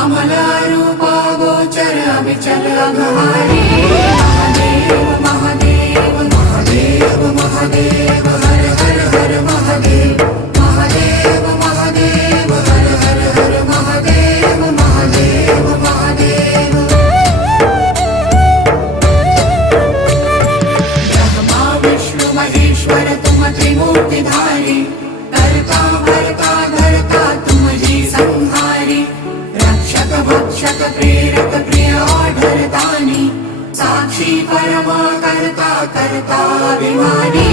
अमल रूपा गोचर अविचल अघहारी महादेव महादेव महादेव महादेव हर हर हर महादेव महादेव महादेव हर हर हर महादेव महादेव महादेव ब्रह्मा विष्णु महेश्वर तुम त्रिमूर्तिधारी करता भरता धरता तुम ही संहारी रक्षक भक्षक प्रेरक प्रिय आढरतानी साक्षी परमा करता करता अभिमानी